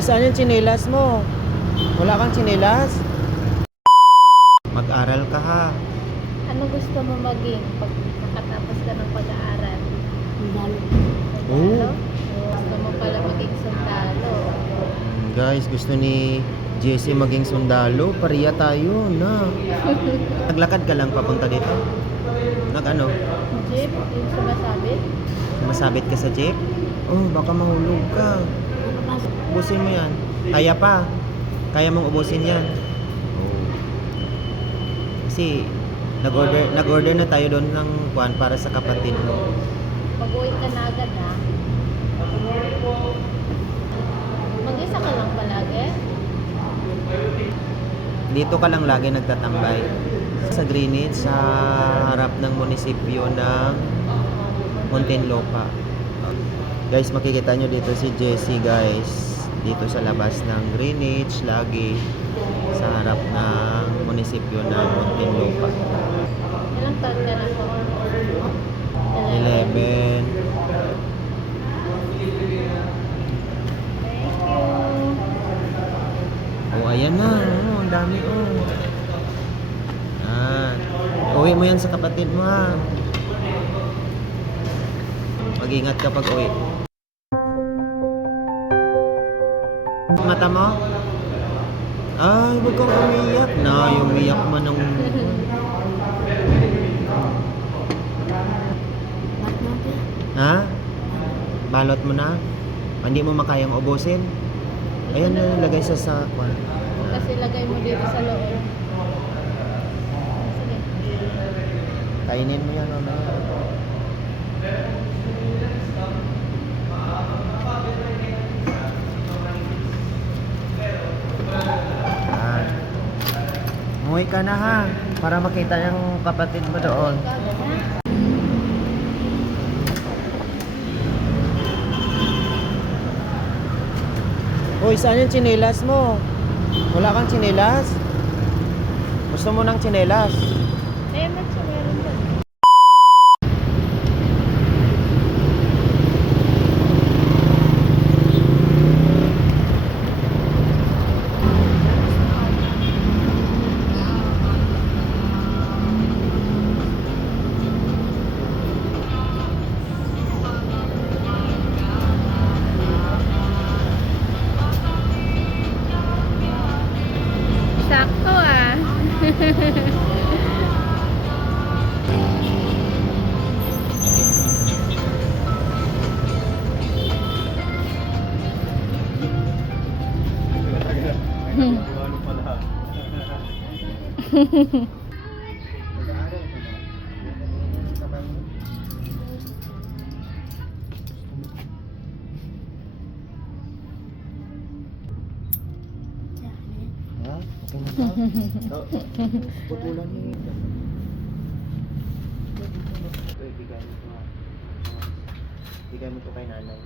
Saan yung tsinelas mo? Wala kang tsinelas? Mag-aral ka ha. Ano gusto mo maging pag nakatapos ka ng pag-aaral? Sundalo. Oh. Gusto mo pala maging sundalo. Guys, gusto ni Jessie maging sundalo. Pariya tayo na. Naglakad ka lang papunta dito? Nag-ano? Jeep, yung sumasabit? Masabit ka sa jeep? Oh, baka mahulog ka. Ubusin mo yan. Kaya pa. Kaya mong ubusin yan. Oh. Kasi nag-order na tayo doon ng kuan para sa kapatid mo. Mag-uwi ka na agad ha? Mag-isa ka lang palagi? Dito ka lang lagi nagtatambay. Sa Greenwich, sa harap ng munisipyo ng Muntinlupa. Guys, makikita nyo dito si Jessie guys. Dito sa labas ng Greenwich, lagi sa harap ng munisipyo ng Muntinlupa. Ilang taon ka na po? 11. Thank you. Oh, ayan na. Oh, ang dami oh. Ah, uwi mo yan sa kapatid mo ha. Mag-ingat ka pag uwi. Mata mo? Ay, huwag kang umiyak na. Umiyak man ng... Ha? Balot mo na? Hindi mo makayang ubusin? Ayan na, lagay sa sakwan. Kasi lagay mo dito sa loob. Sige. Kainin mo yan mamaya. Ah. Umuwi ka na ha, para makita yung kapatid mo doon. Uy, saan yung tsinelas mo? Wala kang tsinelas? Gusto mo ng tsinelas? Eh, matcha meron doon. Sakto ah. Ha? Okay na ba? Putulan niyo yun. Bigay mo to kay nanay.